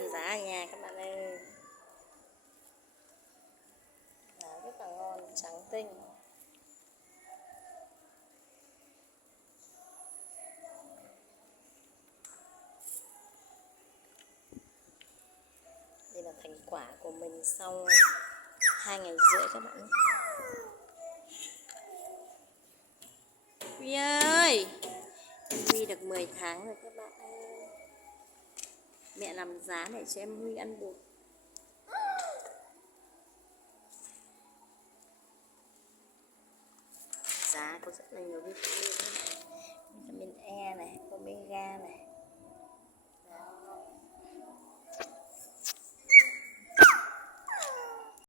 làm giá ở nhà các bạn ơi. Đó, rất là ngon, trắng tinh. Đây là thành quả của mình sau 2 ngày rưỡi các bạn. Huy ơi, Huy được 10 tháng rồi các bạn ơi. Mẹ làm giá để cho em Huy ăn bột. Giá có rất là nhiều vitamin E này, omega này,